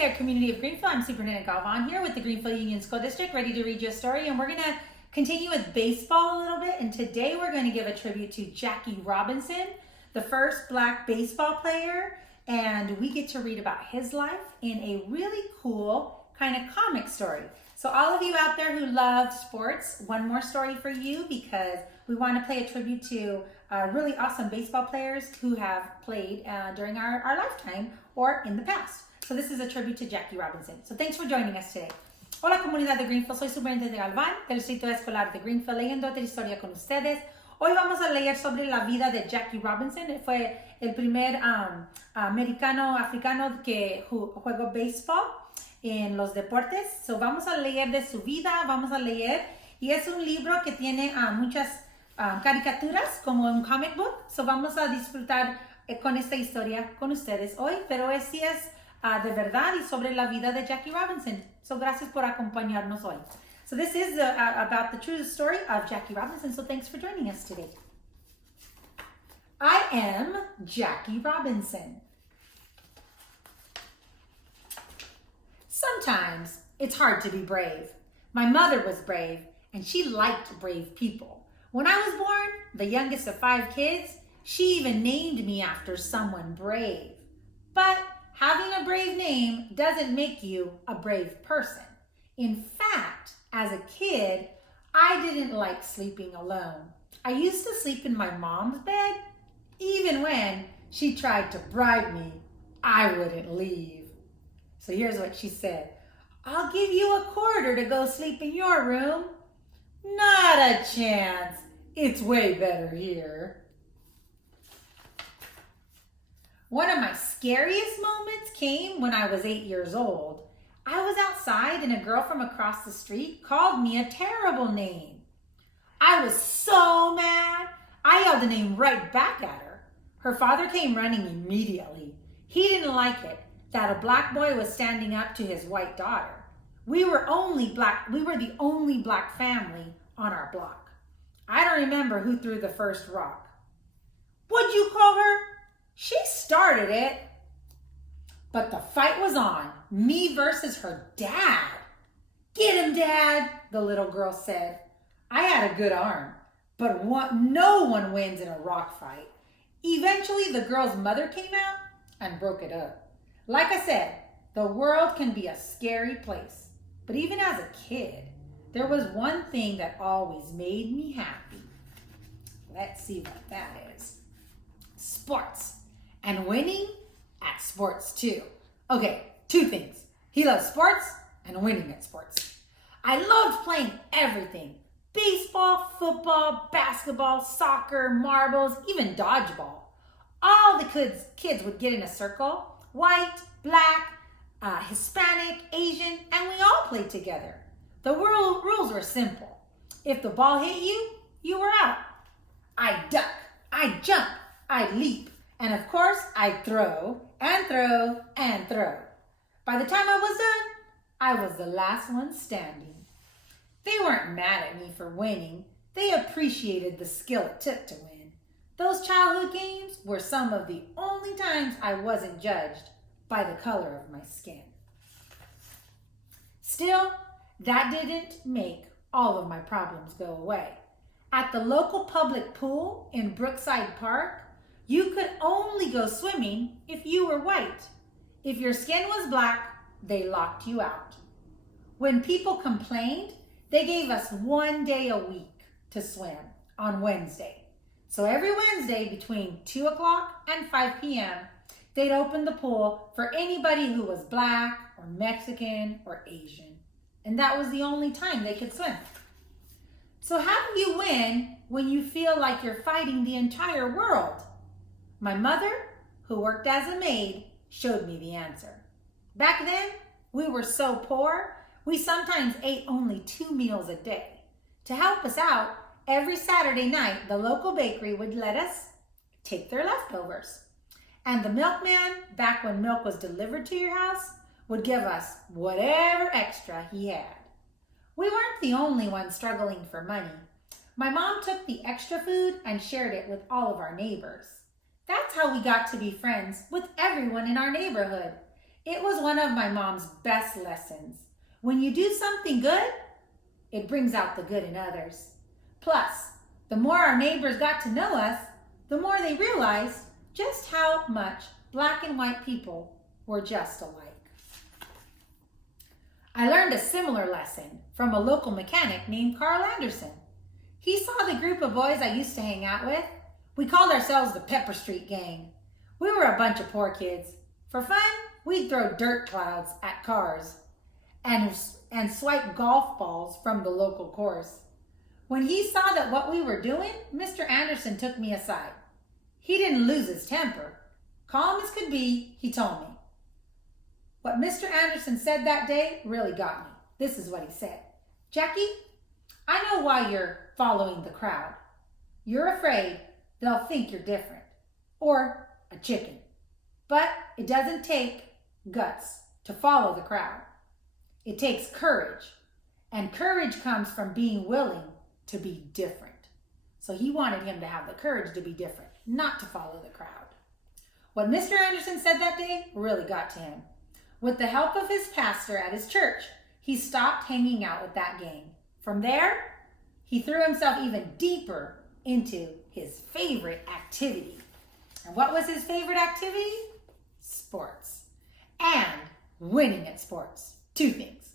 there, community of Greenfield. I'm Superintendent Galvan here with the Greenfield Union School District, ready to read you a story. And we're going to continue with baseball a little bit. And today we're going to give a tribute to Jacki Robinson, the first Black baseball player. And we get to read about his life in a really cool kind of comic story. So all of you out there who love sports, one more story for you because we want to pay a tribute to really awesome baseball players who have played during our lifetime or in the past. So this is a tribute to Jacki Robinson. So thanks for joining us today. Hola comunidad de Greenfield, soy Superintendente Galván del Distrito Escolar de Greenfield, leyendo otra historia con ustedes. Hoy vamos a leer sobre la vida de Jacki Robinson. Fue el primer americano africano que jugó béisbol en los deportes. So vamos a leer de su vida, vamos a leer, y es un libro que tiene muchas caricaturas como un comic book. So vamos a disfrutar con esta historia con ustedes hoy, pero sí es de verdad y sobre la vida de Jacki Robinson. So gracias por acompañarnos hoy. So this is about the true story of Jacki Robinson, so thanks for joining us today. I am Jacki Robinson. Sometimes it's hard to be brave. My mother was brave, and she liked brave people. When I was born, the youngest of 5 kids, she even named me after someone brave. But having a brave name doesn't make you a brave person. In fact, as a kid, I didn't like sleeping alone. I used to sleep in my mom's bed. Even when she tried to bribe me, I wouldn't leave. So here's what she said. I'll give you a quarter to go sleep in your room. Not a chance. It's way better here. One of my scariest moments came when I was 8 years old. I was outside and a girl from across the street called me a terrible name. I was so mad. I yelled the name right back at her. Her father came running immediately. He didn't like it that a black boy was standing up to his white daughter. We were the only black family on our block. I don't remember who threw the first rock. What'd you call her? She started it. But the fight was on, me versus her dad. Get him, Dad, the little girl said. I had a good arm, but no one wins in a rock fight. Eventually, the girl's mother came out and broke it up. Like I said, the world can be a scary place. But even as a kid, there was one thing that always made me happy. Let's see what that is. Sports. And winning at sports too. Okay, 2 things. He loves sports and winning at sports. I loved playing everything. Baseball, football, basketball, soccer, marbles, even dodgeball. All the kids would get in a circle, white, black, Hispanic, Asian, and we all played together. The rules were simple. If the ball hit you, you were out. I'd duck, I'd jump, I'd leap, and of course, I'd throw and throw and throw. By the time I was done, I was the last one standing. They weren't mad at me for winning. They appreciated the skill it took to win. Those childhood games were some of the only times I wasn't judged by the color of my skin. Still, that didn't make all of my problems go away. At the local public pool in Brookside Park, you could only go swimming if you were white. If your skin was black, they locked you out. When people complained, they gave us 1 day a week to swim on Wednesday. So every Wednesday between 2 o'clock and 5 p.m., they'd open the pool for anybody who was black or Mexican or Asian. And that was the only time they could swim. So how do you win when you feel like you're fighting the entire world? My mother, who worked as a maid, showed me the answer. Back then, we were so poor, we sometimes ate only 2 meals a day. To help us out, every Saturday night, the local bakery would let us take their leftovers. And the milkman, back when milk was delivered to your house, would give us whatever extra he had. We weren't the only ones struggling for money. My mom took the extra food and shared it with all of our neighbors. That's how we got to be friends with everyone in our neighborhood. It was one of my mom's best lessons. When you do something good, it brings out the good in others. Plus, the more our neighbors got to know us, the more they realized just how much black and white people were just alike. I learned a similar lesson from a local mechanic named Carl Anderson. He saw the group of boys I used to hang out with. We called ourselves the Pepper Street Gang. We were a bunch of poor kids. For fun, we'd throw dirt clouds at cars and swipe golf balls from the local course. When he saw that what we were doing, Mr. Anderson took me aside. He didn't lose his temper. Calm as could be, he told me. What Mr. Anderson said that day really got me. This is what he said. Jacki, I know why you're following the crowd. You're afraid they'll think you're different or a chicken. But it doesn't take guts to follow the crowd. It takes courage. And courage comes from being willing to be different. So he wanted him to have the courage to be different, not to follow the crowd. What Mr. Anderson said that day really got to him. With the help of his pastor at his church, he stopped hanging out with that gang. From there, he threw himself even deeper into his favorite activity. And what was his favorite activity? Sports. And winning at sports. Two things,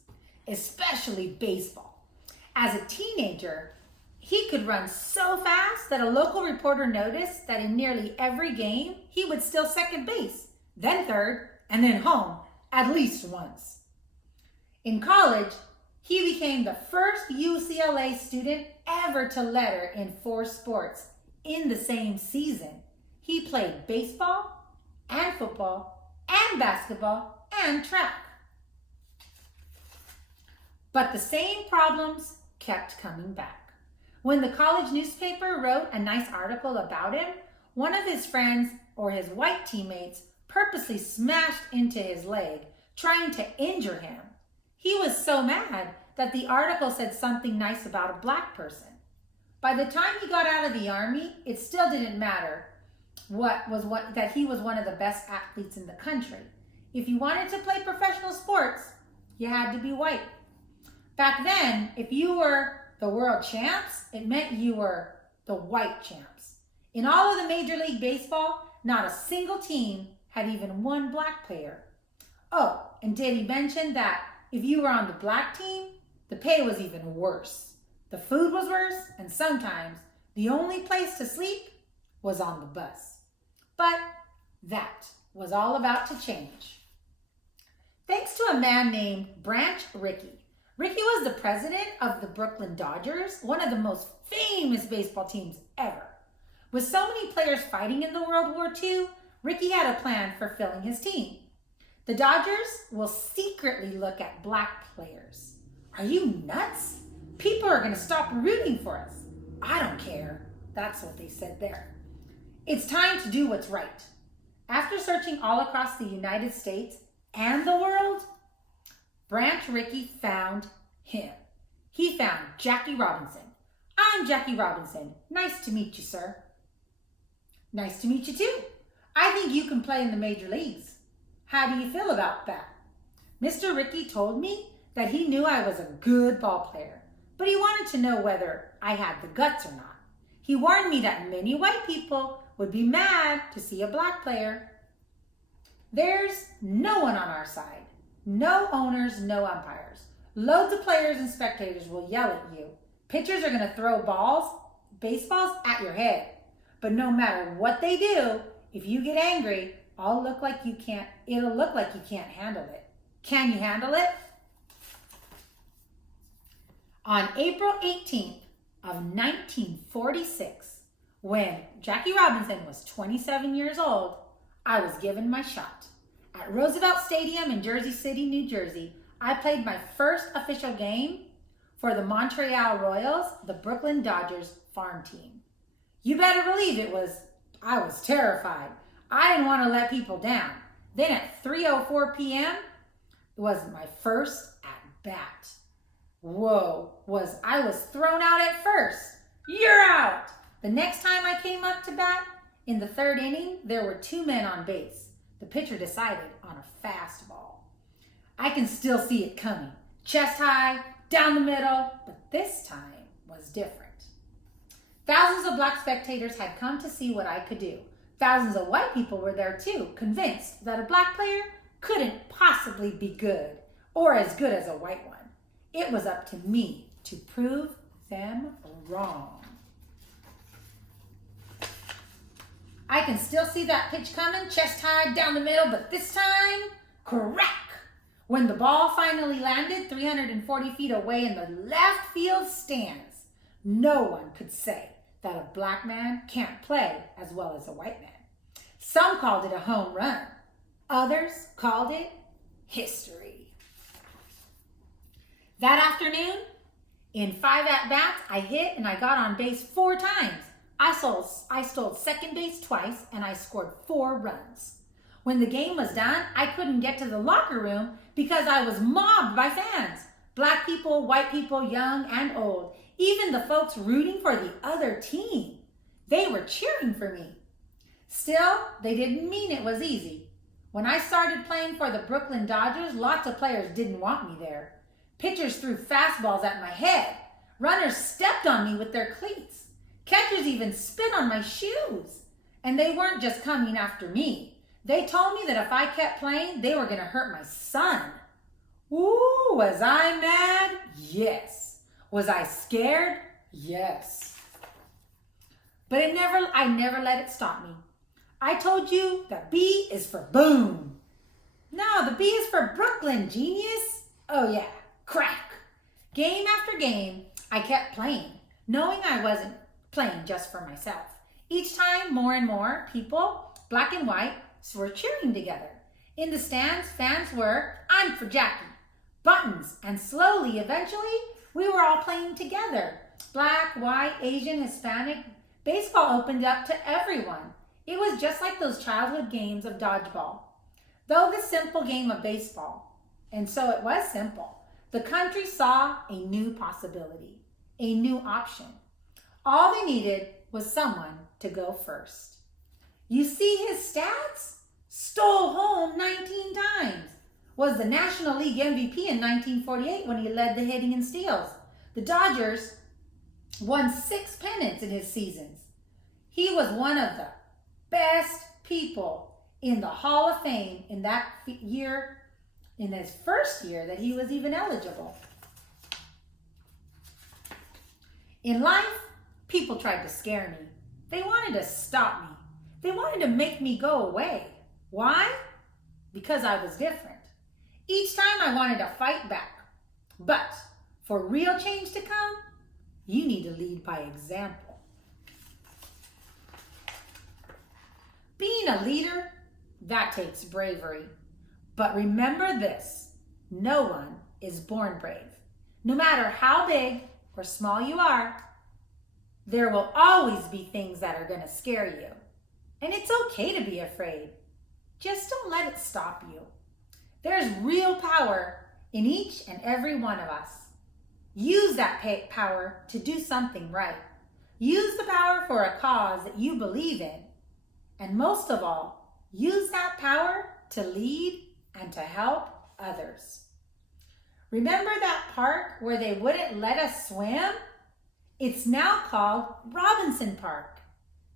especially baseball. As a teenager, he could run so fast that a local reporter noticed that in nearly every game, he would steal second base, then third, and then home at least once. In college, he became the first UCLA student ever to letter in 4 sports in the same season. He played baseball and football and basketball and track. But the same problems kept coming back. When the college newspaper wrote a nice article about him, one of his friends or his white teammates purposely smashed into his leg, trying to injure him. He was so mad that the article said something nice about a black person. By the time he got out of the army, it still didn't matter that he was one of the best athletes in the country. If you wanted to play professional sports, you had to be white. Back then, if you were the world champs, it meant you were the white champs. In all of the Major League Baseball, not a single team had even one black player. Oh, and did he mention that if you were on the black team, the pay was even worse. The food was worse, and sometimes the only place to sleep was on the bus. But that was all about to change. Thanks to a man named Branch Rickey. Rickey was the president of the Brooklyn Dodgers, one of the most famous baseball teams ever. With so many players fighting in the World War II, Rickey had a plan for filling his team. The Dodgers will secretly look at black players. Are you nuts? People are going to stop rooting for us. I don't care. That's what they said there. It's time to do what's right. After searching all across the United States and the world, Branch Rickey found him. He found Jacki Robinson. I'm Jacki Robinson. Nice to meet you, sir. Nice to meet you too. I think you can play in the major leagues. How do you feel about that? Mr. Rickey told me that he knew I was a good ball player, but he wanted to know whether I had the guts or not. He warned me that many white people would be mad to see a black player. There's no one on our side. No owners, no umpires. Loads of players and spectators will yell at you. Pitchers are going to throw baseballs at your head. But no matter what they do, if you get angry, it'll look like you can't handle it. Can you handle it? On April 18th of 1946, when Jacki Robinson was 27 years old, I was given my shot. At Roosevelt Stadium in Jersey City, New Jersey, I played my first official game for the Montreal Royals, the Brooklyn Dodgers farm team. You better believe I was terrified. I didn't want to let people down. Then at 3:04 p.m. was my first at-bat. I was thrown out at first. You're out! The next time I came up to bat, in the third inning, there were 2 men on base. The pitcher decided on a fastball. I can still see it coming. Chest high, down the middle, but this time was different. Thousands of black spectators had come to see what I could do. Thousands of white people were there too, convinced that a black player couldn't possibly be good or as good as a white one. It was up to me to prove them wrong. I can still see that pitch coming, chest high, down the middle, but this time, crack! When the ball finally landed 340 feet away in the left field stands, no one could say that a black man can't play as well as a white man. Some called it a home run. Others called it history. That afternoon, in 5 at-bats, I hit and I got on base 4 times. I stole second base twice and I scored 4 runs. When the game was done, I couldn't get to the locker room because I was mobbed by fans. Black people, white people, young and old, even the folks rooting for the other team. They were cheering for me. Still, they didn't mean it was easy. When I started playing for the Brooklyn Dodgers, lots of players didn't want me there. Pitchers threw fastballs at my head. Runners stepped on me with their cleats. Catchers even spit on my shoes. And they weren't just coming after me. They told me that if I kept playing, they were going to hurt my son. Ooh, was I mad? Yes. Was I scared? Yes. But I never let it stop me. I told you the B is for boom. No, the B is for Brooklyn, genius. Oh yeah, crack. Game after game, I kept playing, knowing I wasn't playing just for myself. Each time, more and more people, black and white, were cheering together. In the stands, fans were, I'm for Jacki, buttons, and slowly, eventually, we were all playing together. Black, white, Asian, Hispanic. Baseball opened up to everyone. It was just like those childhood games of dodgeball. Though the simple game of baseball, and so it was simple, the country saw a new possibility, a new option. All they needed was someone to go first. You see his stats? Stole home 19 times. Was the National League MVP in 1948 when he led the hitting and steals. The Dodgers won 6 pennants in his seasons. He was one of the best people in the Hall of Fame in that year, in his first year that he was even eligible. In life, people tried to scare me. They wanted to stop me. They wanted to make me go away. Why? Because I was different. Each time I wanted to fight back. But for real change to come, you need to lead by example. Being a leader, that takes bravery. But remember this, no one is born brave. No matter how big or small you are, there will always be things that are going to scare you. And it's okay to be afraid. Just don't let it stop you. There's real power in each and every one of us. Use that power to do something right. Use the power for a cause that you believe in. And most of all, use that power to lead and to help others. Remember that park where they wouldn't let us swim? It's now called Robinson Park.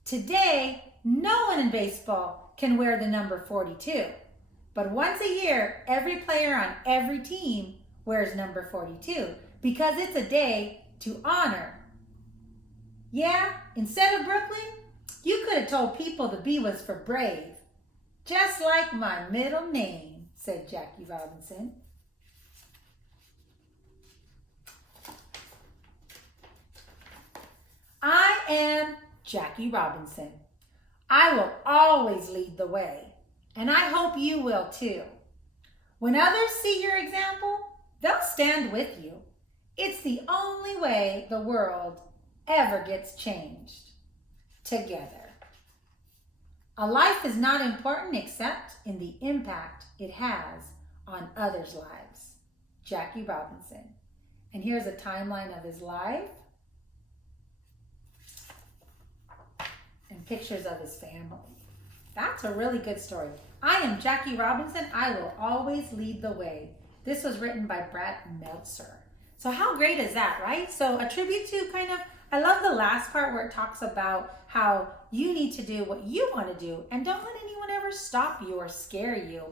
Today, no one in baseball can wear the number 42. But once a year, every player on every team wears number 42 because it's a day to honor. Yeah, instead of Brooklyn, you could have told people the B was for brave. Just like my middle name, said Jacki Robinson. I am Jacki Robinson. I will always lead the way, and I hope you will too. When others see your example, they'll stand with you. It's the only way the world ever gets changed. Together. A life is not important except in the impact it has on others' lives. Jacki Robinson. And here's a timeline of his life and pictures of his family. That's a really good story. I am Jacki Robinson. I will always lead the way. This was written by Brad Meltzer. So how great is that, right? So a tribute to I love the last part where it talks about how you need to do what you want to do and don't let anyone ever stop you or scare you.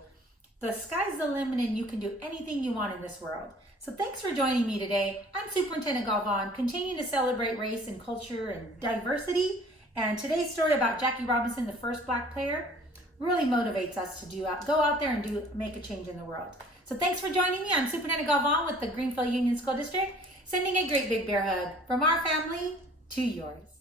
The sky's the limit and you can do anything you want in this world. So thanks for joining me today. I'm Superintendent Galvan, continuing to celebrate race and culture and diversity. And today's story about Jacki Robinson, the first Black player, really motivates us to go out there and make a change in the world. So thanks for joining me. I'm Superintendent Galvan with the Greenfield Union School District, sending a great big bear hug from our family to yours.